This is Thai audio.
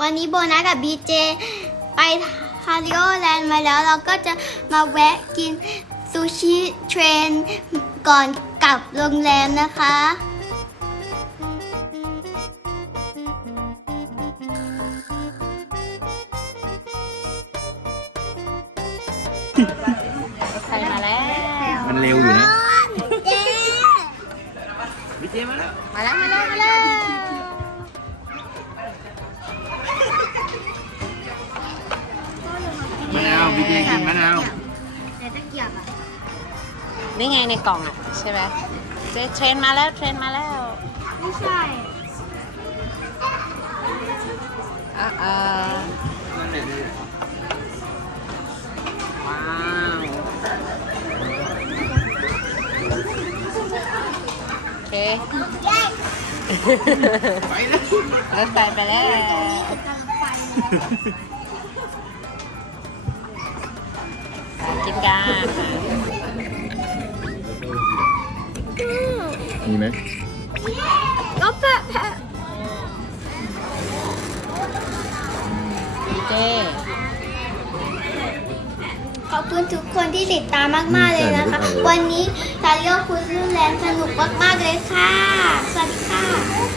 วันนี้โบนัสกับบีเจไปคาริโอแลนด์มาแล้วเราก็จะมาแวะกินซูชิเทรนก่อนกลับโรงแรมนะคะใครมาแล้ว มันเร็วอยู่นะ เจ๊วิเจมาแล้ว มาแล้ว มาแล้วมาแล้ว มะนาววิเจกินมะนาวแต่ตะเกียบอะนี่ไงในกล่องอะใช่ไหมเจเทรนมาแล้วเทรนมาแล้ว ไม่ใช่อ่าอ่าว้าวโอเคไปแล้วรถไฟไปแล้วกิ นกันมีไหมก็แปะแปะดีเจขอบคุณทุกคนที่ติดตามมาก ๆ เลยนะคะ วันนี้คาริโอคุยรุ่นแรงสนุกมาก ๆ เลยค่ะ สวัสดีค่ะ